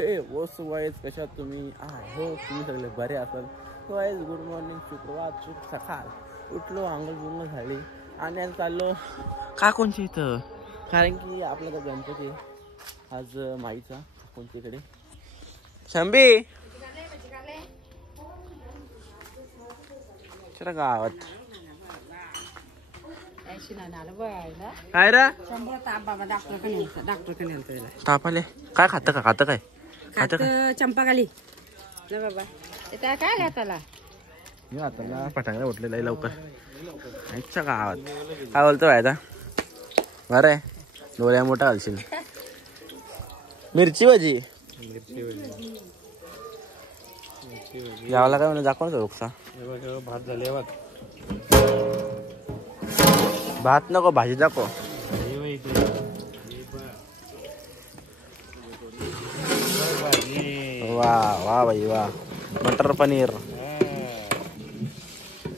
हे वो वाईज कशा तुम्ही हो तुम्ही सगळे बरे असाल. Wise good morning. शुक्रवार शुभ सकाळ. उठलो आंघोळ बिंघोळ झाली आणि आज चाललो काकोंची इथं, कारण की आपला तर गणपती आज माईचा कोणतीकडे शंभी चला गावात काय रे तापाले काय खातं का खातं काय खातं काय चंपाकाली बाबा काय घाताला मी आता पटांगला उठलेला आहे लवकर. अच्छा गावात काय बोलतो आता बरं आहे. डोळ्या मोठा घालशील. मिरची भाजी यावला काय म्हणून दाखव ना भात झाले. भात नको भाजी दाखव. वा वा भाई वा. मटर पनीर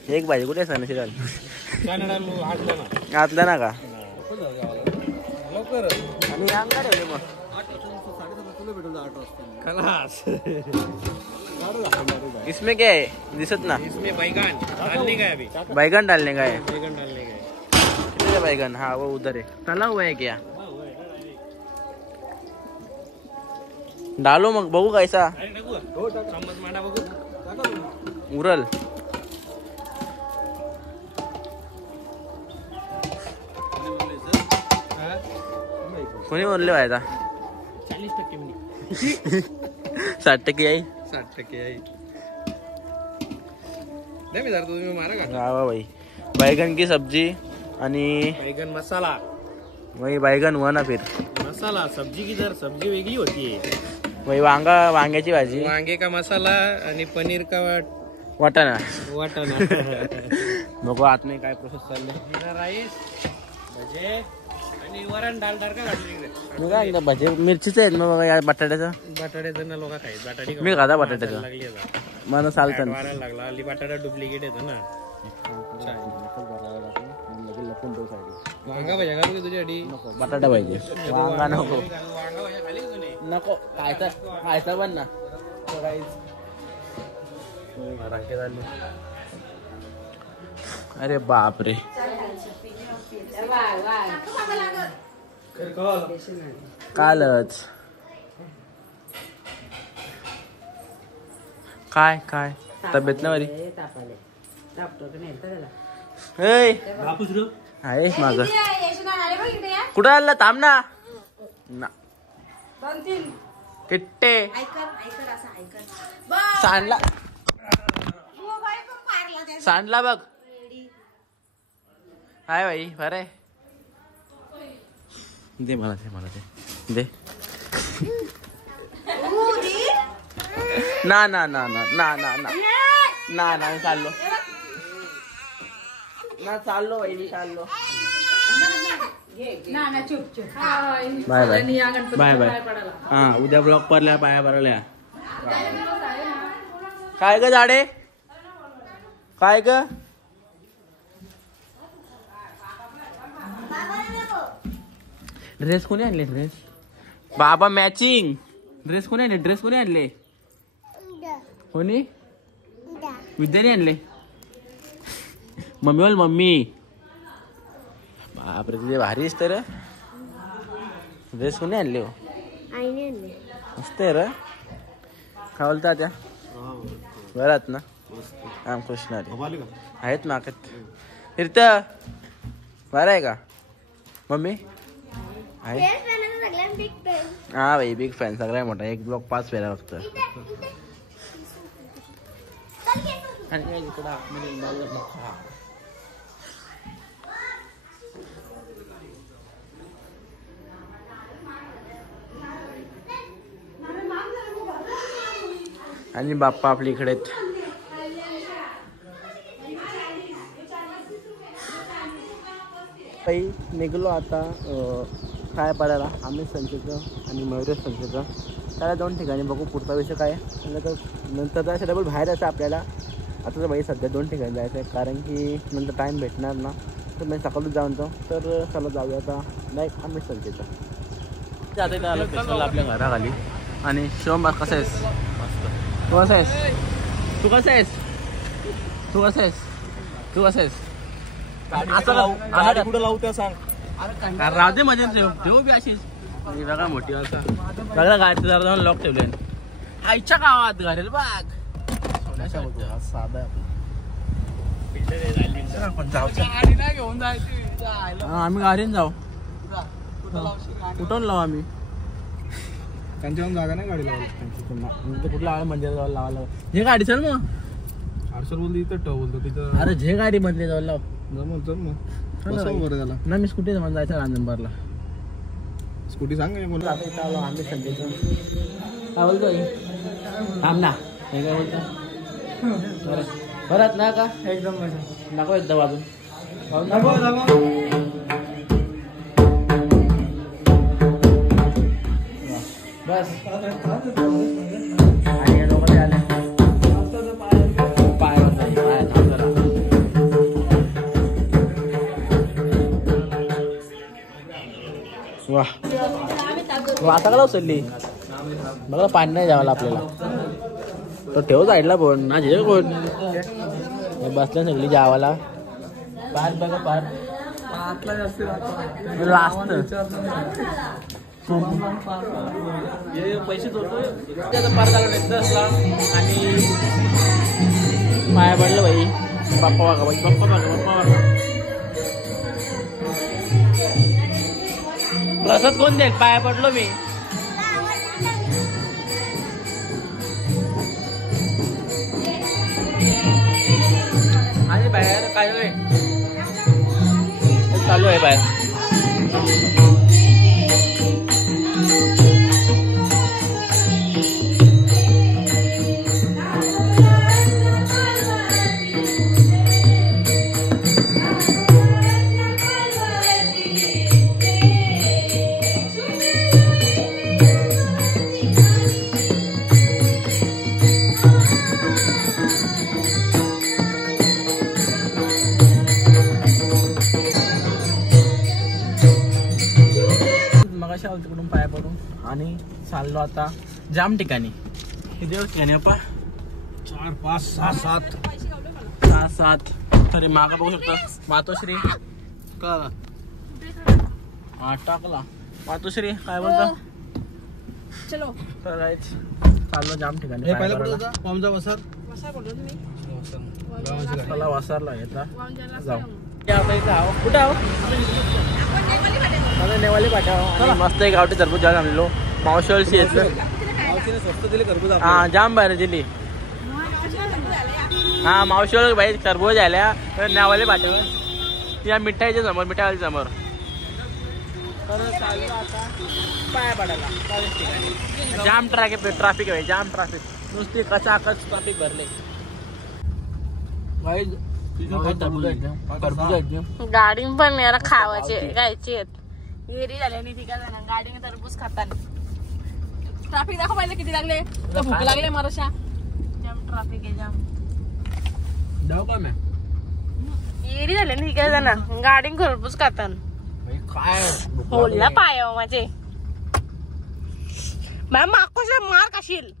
एक भाजी कुठे सांग घातलं ना का आणि अंगार मग इसमें क्या है दिसत ना. इसमें बैगन डालने का है अभी. बैगन डालने का है. बैगन डालने का है. कितने बैगन. हाँ वो उधर है. तला हुआ है क्या. डालो मग बघू कैसा उरल. कोणी बोलले व्हायचा 40% 60% आई 60% आहे. नाही मी जरा तुम्ही मारा का वा भाई. बैगन की सब्जी आणि बैगन मसाला. वही बैगन हुआ ना फिर मसाला सब्जी की जर सब्जी वेगळी होती. वही वांग्याची भाजी. वांगे का मसाला आणि पनीर का वाटाणा वाटाणा. नको आत नाही काय प्रोसेस चालले. जीरा राईस भजे आणि वरण डाल का घातली. मी काय भाजी मिरचीच आहेत मग बघा. बटाट्याचं बटाट्याचं ना लोक खायत बटाटी मी खाता बटाट्याचं लागली मला चालतं वारायला लागला. हल्ली बटाटा डुप्लिकेट येतो ना. वांगा भज्या घालू तुझ्यासाठी. बटाटा पाहिजे वांगा नको वांगा भज्या खाली तुझे नको खायचा पण ना. अरे बाप रे कालच काय काय तब्येत ना बरी आहे माग कुठं आला थांब ना किट्टे सांडला सांडला बघ. हाय भाई बरं आहे. दे मला दे ना ना ना ना ना ना ना ना ना चाललो ना चाललो वहिनी चाललो. Bye bye bye bye. हा उद्या ब्लॉग पडल्या पाया पडल्या. काय ग झाडे काय ग. ड्रेस कोणी आणले. ड्रेस बाबा मॅचिंग ड्रेस कोणी आणले. ड्रेस कोणी आणले. कोणी विद्याने आणले. मम्मी बोल मम्मी. बापरे तुझे भारीच तर ड्रेस कोणी आणले हो. मस्त आहे र. काय बोलता त्या बरात ना. रामकृष्ण आहेत माकत फिरत बरं आहे का मम्मी. आहे हा भाई बिग फॅन सगळ्या मोठा. एक ब्लॉक 5 वेळा फक्त. आणि बाप्पा आपल्या इकडे काही निघलो आता काय पडायला. आम्ही संचेचं आणि मयुरेश संचेचं त्याला 2 ठिकाणी बघू पुढचा विषय काय. नंतर जायचं डबल बाहेर यायचं आपल्याला. आता तर भाई सध्या 2 ठिकाणी जायचं आहे कारण की नंतर टाईम भेटणार ना. तर मी सकाळीच जाऊन तर चला जाऊया आता नाही आम्ही संचेचं. आता इथं आलं स्पेशल आपल्या घराखाली आणि शिवम कसा आहेस? तू कसा आहेस? तू कसा आहेस? तू कसा आहेस? तू कसा आहेस? कुठं लावू त्या सांग. राधे मध्ये ठेवू बी अशीच बघा मोठी असं बघा गाडी जरा जाऊन लॉक ठेवले आईच्या गावात घालेल बाग साधा आम्ही गाडीने जाऊ कुठून लावू आम्ही त्यांच्याहून जागा नाही गाडी लावली कुठला मंदिर जाऊ लावायला जे गाडी चल मग आरसर बोलतो इथं बोलतो तिथं अरे जे गाडी मंदिर जाऊ लाव चल मग बरं झाला ना मी स्कूटी जाऊन जायचं रांजणबारला स्कूटी सांग आम्ही संडेचं काय बोलतोय थांब ना हे काय बोलतो परत ना का एकदम दाखव एकदा वाजून बस आणि या लोक आले पाय वा आता का उचलली बघा पाणी नाही द्यावाला आपल्याला तो ठेव साईडला कोण ना जे कोण बसल्या सगळी जावाला पार बघा पार लास्ट पैसे पार झाला आणि पाया पडलं बाई बाप्पा बघा बाई बाप्पा बघा बाप्पा बघा प्रसाद कोण देईल पाया पडलो मी आणि बाहेर काय चालू आहे बाहेर तिकडून पाया पडून आणि चाललो आता जाम ठिकाणी किती ठिकाणी आपण 4 5 6 7 6 7 तरी मागं बघू शकतो मातोश्री का टाकला मातोश्री काय बोलतो चलो चाललो जाम ठिकाणी चला वसारला घेतला जाऊ कुठे आहो नेवाली पाठा मस्त एक गावठी तरबूज जाऊन आणलेलो मावशी येतलं हा जाम बाहेर दिली हा मावशी बाई तरबूज आल्या तर नेवाली पाठव या मिठाईच्या समोर मिठाईच्या समोर पाया पडायला जाम ट्रॅफिक आहे जाम ट्रॅफिक नुसती कचाकच ट्रॅफिक भरले गाडी पण याला खावायचे गायचे घरी झाल्याने ठिकाण गाडीने तरबूज खाताना ट्रॅफिक दाखव पाहिजे किती लागले भूक लागले माराशा जाम ट्रॅफिक आहे जाम जाऊ का मॅम घरी झाल्याने ठिकाण गाडीने तरबूज खाताना काय बोलला पाय माझे मॅम माकोशा मार काशील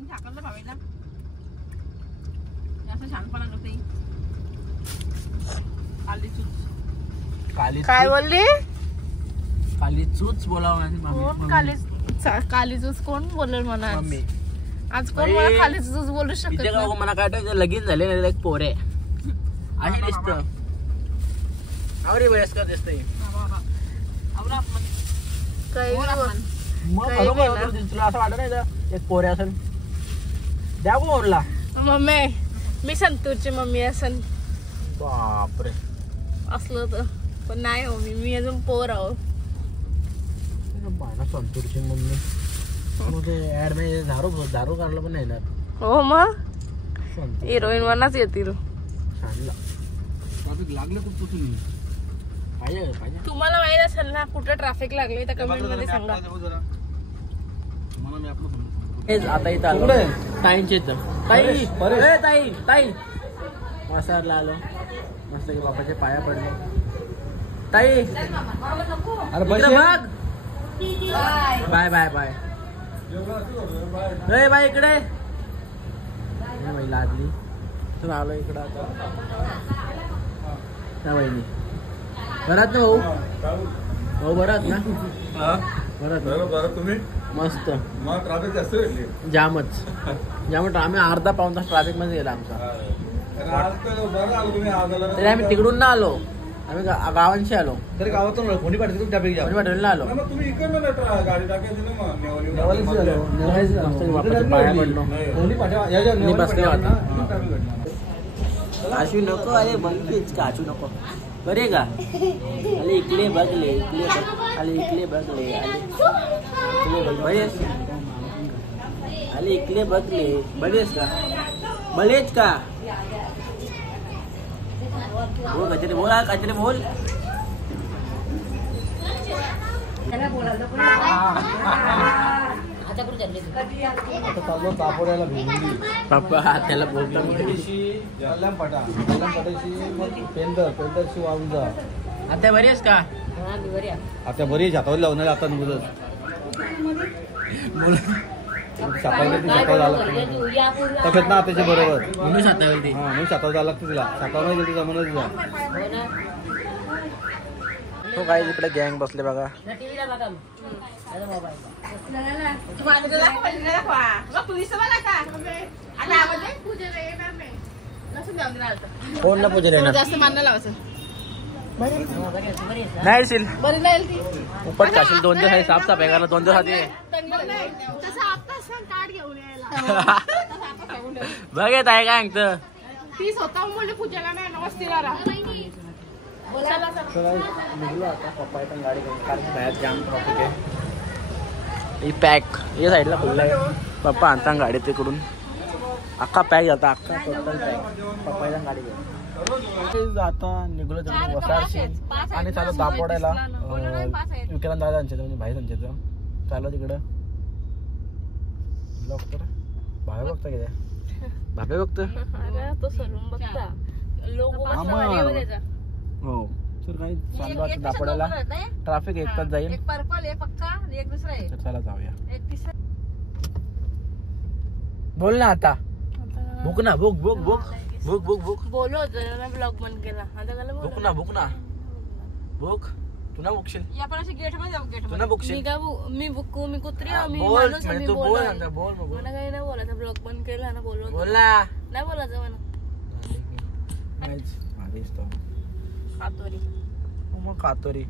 ठाकरला भावेला छानपणा करते काय बोलली काली चूच बोलावं काली चूच कोण बोलेल मला आज कोण मला खाली चूच बोलू शकत मला काय लगीन झाले नाही एक पोरे अशी दिसत आवडी वयस्कर दिसते तुला असं वाटत नाही एक पोरे असेल द्या बोलला मम्मी मी संतूरची मम्मी असन बापरे असलं तर पण नाही हो मी अजून पोर आहो संतूरची मम्मी ऍड मध्ये दारू काढलं पण नाही ना हो मग हिरोईन वरच येतील लागलं खूप पाहिजे तुम्हाला माहित असेल ना कुठं ट्रॅफिक लागले तर कमेंट मध्ये सांगा आता इथं आलो ताईंच्या इथं ताई वासारला आलो मस्त की बापाच्या पाया पडले ताई अरे बघ बाय बाय बाय. बाय इकडे लादली तर आलो इकडं आता. त्या वहिनी बरात ना भाऊ? भाऊ बरात ना? बरं तुम्ही मस्त. मग ट्रॅफिक जास्त भेटली. जामच आम्ही अर्धा पाऊण तास ट्रॅफिक मध्ये गेला आमचा. तरी आम्ही तिकडून ना आलो, आम्ही गावांशी आलो. तरी गावातून कोणी पाठवली ट्रॅफिक पाठवलेला आलो. बसले होता. काशू नको अरे बघलीच काचू नको बरे का? अरे इकडे बघले इकडे आले इकडे बघले बळेस आले इकडे बघले बळेस का? बळेच का? बोल काहीतरी बोल काहीतरी बोल. आता चाललो तापोड्याला भेंडी. पप्पा त्याला बोलतो पेंदरशी वाहून जा. आता बरी आहेस का? आता बरी हातावर लावणार आता मुलं तब्येत ना त्याच्या बरोबर म्हणून सातावरती. हा म्हणून सातावर जायला लागतं तिला. सातावर गेली जमूनच तुला. तो काय इकडे गँग बसले बघा. कोण ना पूजा येणार जास्त मानलं लावायचं नाही शील उपट काशील. 2 दिवस साफसाफ आहे 2 दिवस आधी बघ येत आहे काय तर ती स्वतः बोलली पूजेला नाही नमस्तीला निघलो आता. पप्पा पण गाडी घेऊन कारण बाहेर जाम ट्रॉफिक आहे. ही पॅक या साईडला खुल्ला आहे. पप्पा आणता गाडी तिकडून अख्खा पॅक जाता अख्खा टोटल पॅक पप्पाच्या गाडी घेऊन आता निघलो. वसारशी आणि चालू दापोड्याला विक्रांत दादांचे म्हणजे भाई त्यांचे चालू तिकडं बघतो भावे बघता किती भावे बघतो हो. तर काही चालू आता दापोड्याला ट्रॅफिक एक तास जाईल. चला जाऊया. बोल ना आता. भूक ना भूक भूक भूक भूक भूक भूक बोलो ब्लॉग बंद केला. भूक ना भूक ना भूक तू ना भुकशील. गेट मध्ये जाऊ. गेट तू ना भुकशील. मी भुकू मी कुत्री मी बोल माणूस मी तू बोल बोल ना बोल मग मला काही नाही बोलायचं. ब्लॉग बंद केला ना बोललो बोल ना. नाही बोलायचं मला. कातोरी मग कातोरी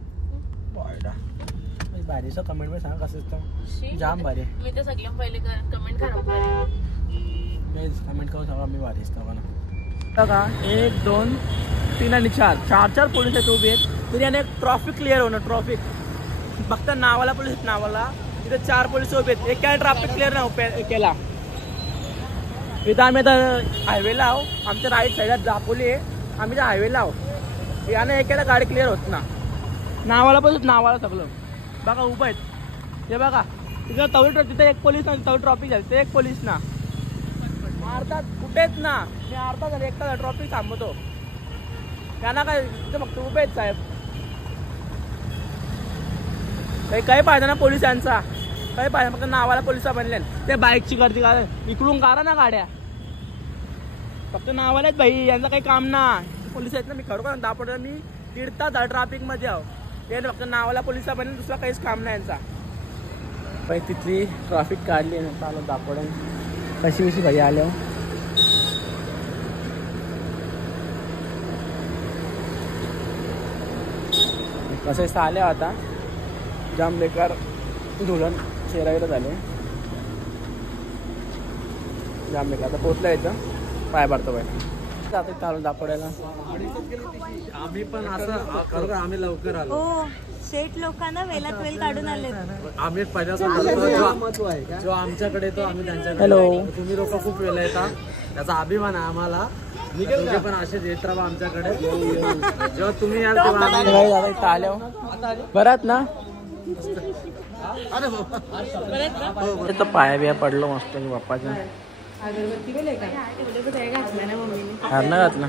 बॉयडा भारीचा कमेंट मध्ये सांग कसं असतं. जाम भारी. मी तर सगळ्यात पहिले कमेंट खराब करेन. कमेंट करून सांगा मी भारी असतो मला. बघा 1 2 3 आणि 4 पोलीस आहेत उभे आहेत. तरी याने ट्रॉफिक क्लिअर होणं. ट्रॉफिक फक्त नावाला पोलीस नावाला तिथे 4 पोलीस उभे आहेत. एक काय ट्रॅफिक क्लिअर नाही केला. इथं आम्ही आता हायवेला आहो. आमच्या राईट साईडात दापोली आहे. आम्ही त्या हायवेला आहो. याने एकाला गाडी क्लिअर होत ना. नावाला पोलीस नावाला सगळं बघा उभं आहेत. ते बघा तिथं तिथे एक पोलीस ट्रॉफिक झाली. ते एक पोलीस ना मारतात कुठेच ना. मी अर्धा झाले एकटा ट्रॉफिक थांबवतो. त्यांना काय तिथे फक्त उभे आहेत साहेब. काही पाहिजे ना पोलिसांचा काही पाहिजे. फक्त नावाला पोलिसा बनले. ते बाईकची गर्दी करा इकडून काढा ना गाड्या. फक्त नावाला आहेत भाई. यांचं काही काम ना. पोलिस आहेत ना. मी खरोखर दापोडला मी 1.5 तास ट्रॅफिक मध्ये आहो. ते फक्त नावाला पोलिसा बनले. दुसरा काहीच काम नाही यांचा. भाई तिथली ट्रॅफिक काढली आहे. चालू दापोड्या कशी भाई आल्या कसं आल्या आता. जाम बेकार धुळण शेरायला झाले. जाम बेकार आता पोचल्या इथं पाय भरतो बाय. जाते चालून दापोड्याला. आम्ही पण असं खरोखर आम्ही लवकर आलो. शेट लोकांना वेलात वेल काढून आले. आम्ही जो आमच्याकडे तो आम्ही त्यांच्याकडे. हॅलो तुम्ही लोक खूप वेळ येता त्याचा अभिमान आहे आम्हाला. तुम्ही पण असेच येत राहा आमच्याकडे. जेव्हा तुम्ही याल तेव्हा आल्या बरात ना. तर पाया बिया पडलो मस्त बाप्पाच्या. घातला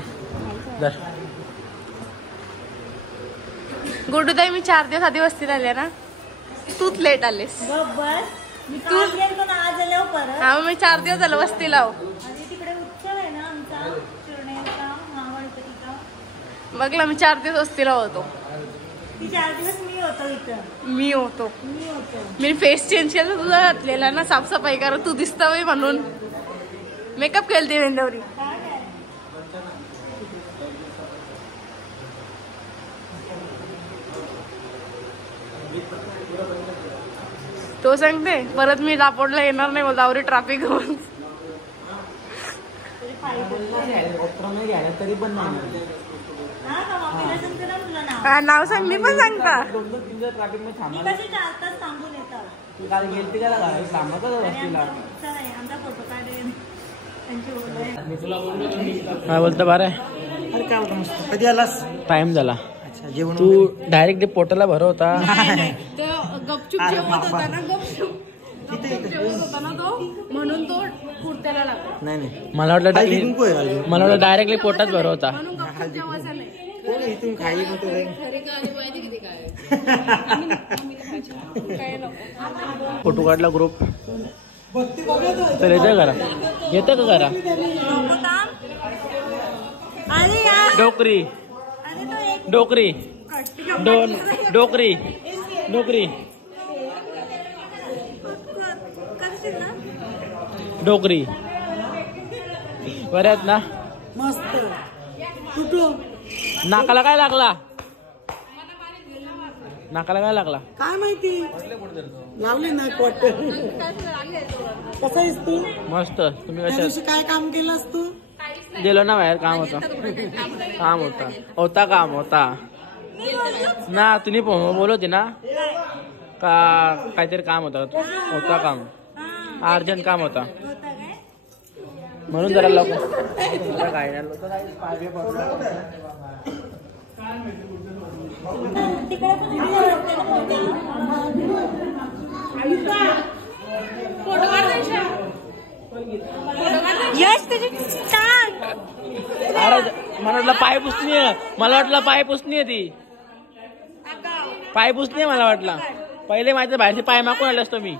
गुड्डू ताई मी 4 दिवस आधी वस्तीला आले ना. तूच लेट आलेस. बस मी काल गेलतो ना, आज आलो परत. हा मी 4 दिवस झालं वस्ती लाव. आणि तिकडे उत्सव आहे ना आमचा शिवनेरचा महागणपतीचा. बघला मी 4 दिवस वस्तीला होतो. ती 4 दिवस मी होतो इथं. मी होतो. मी फेस चेंज केला तुझा घातलेला ना, साफसफाई करा तू दिसता म्हणून मेकअप केलते वेंदवरी. तो सांगते परत मी दापोडला येणार नाही बोलता आवरी ट्रॅफिक होऊन. तरी पण नाही हा का मम्मीला सांगते ना तुला नाव. नाव सांग मी पण सांगता. ट्रॅफिक मध्ये मी कशी 4 तास थांबून येतात. तू काल गेलती का थांबत वस्तीला. चला आमचा फोटो काढ त्यांची बोलतोय. काय बोलतो बारा अरे काय होतं मस्त. कधी आलास? टाइम झाला. अच्छा जेवण तू डायरेक्ट पोटाला भरवता. गपचूप जेवत होता ना, गपचूप जेवत होता ना तो, म्हणून तो कुर्त्याला लागला. नाही मला वाटलं डायरेक्टली पोटात भरवता. म्हणून गपचूप जेवायचं नाही. इथून खाई नव्हतं घरी काय पाहिजे किती काय काय नको. फोटो काढला ग्रुप. तर येतं करा येतं का करा. अरे यार डोकरी अरे तो एक डोकरी डोकरी डोकरी करशील ना. डोकरी बऱ्यात ना. मस्त तुटू. नाकाला काय लागला. नाकाला काय लागला काय माहिती लावले ना वाटत. कसा आहेस तू? मस्त. तुम्ही त्या कशा दिवशी काय काम केलंस तू? गेलो ना बाहेर. काम होता काम होता ना. तुम्ही बोलवते ना का काहीतरी काम होता काम अर्जंट काम होता म्हणून जरा लवकर काय यश तुझी सांग. अरे मला वाटलं पाय पुसणी आहे. मला वाटलं पाय पुसणी आहे ती. पाय पुसणी मला वाटला. पहिले माझ्या बाहेरचे पाय मागून आले असतो मी.